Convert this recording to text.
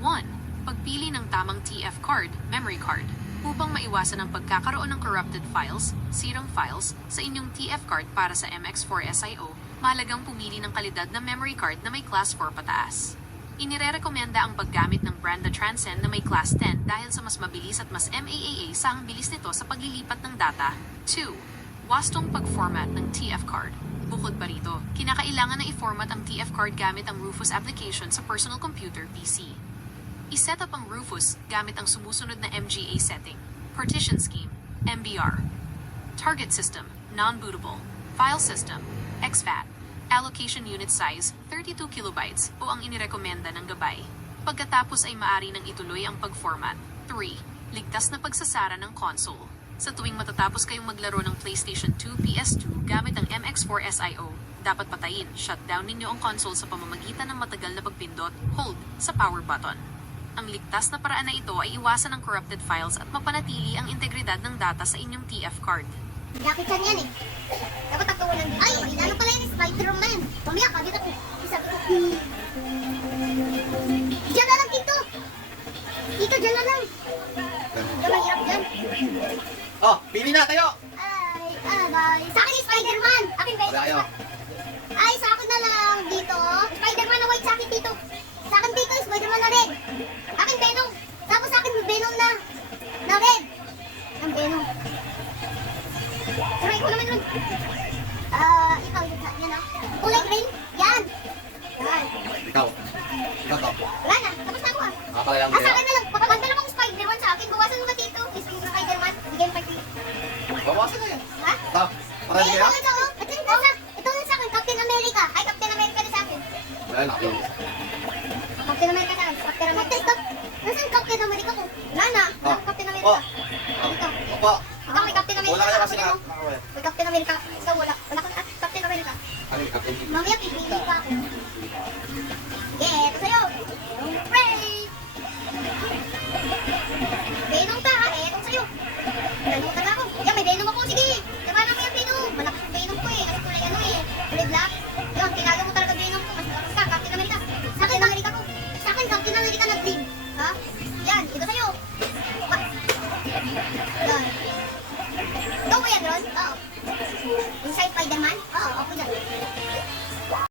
1. Pagpili ng tamang TF card, memory card. Upang maiwasan ang pagkakaroon ng corrupted files, sirang files, sa inyong TF card para sa MX4SIO, mahalagang pumili ng kalidad na memory card na may Class 4 pataas. Inirerekomenda ang paggamit ng Branda Transcend na may Class 10 dahil sa mas mabilis at mas MAAA sa ang bilis nito sa paglilipat ng data. 2. Wastong pag-format ng TF card. Bukod pa rito, kinakailangan na i-format ang TF card gamit ang Rufus application sa personal computer PC. I-set up ang Rufus gamit ang sumusunod na MGA setting, Partition Scheme, MBR, Target System, Non-bootable, File System, exFAT, Allocation Unit Size, 32 kilobytes o ang inirekomenda ng gabay. Pagkatapos ay maaari nang ituloy ang pag-format. 3. Ligtas na pagsasara ng console. Sa tuwing matatapos kayong maglaro ng PlayStation 2, PS2 gamit ang MX4SIO, dapat patayin, shutdown ninyo ang console sa pamamagitan ng matagal na pagpindot, hold, sa power button. Ang ligtas na paraan na ito ay iwasan ang corrupted files at mapanatili ang integridad ng data sa inyong TF card. Dakitan yan eh. Dapat ako walang dito. Ay, ano pala yun? Spider-Man. Mamaya ka, dito ko. Sabi ko, diyan na lang dito. Dito, diyan na lang. Ito mahirap dyan. Oh, pili na tayo! Bye. Sa akin yung Spider-Man. Akin ba? Wala kayo. Ay, sa akin na lang dito. Spider-Man na white sa akin dito. Sa akin dito, Spider-Man na red. Akin Venom. Tapos sa akin Venom na red. Ang Venom. Try ko naman nun. Ikaw, yan ah. Kulay green. Yan. Yan. Ikaw. Ikaw to. Wala na. Tapos na ako ah. Nakapala lang Sa tayo. akin na lang. Papaganda namang Spider-Man sa akin. Bawasan mo ba dito? Isang Spider-Man. Bigyan pa kayo. Bawasan na yan. Ha? Ito. Para di Ito, kaya? ito. Ito na sa akin. Captain America. Ay, Captain America na sa akin. Wala na. Captain America sa akin. Captain America. Ito. Nasaan Captain America ko? Wala na. Wala akong Captain America. Ito. Opo. Ikaw may Captain America. Wala kayo kasi Ako na. din, oh. May Captain America. Ikaw wala. Wala kang Captain America. Ano yung captain? Mamaya pipili pa ako.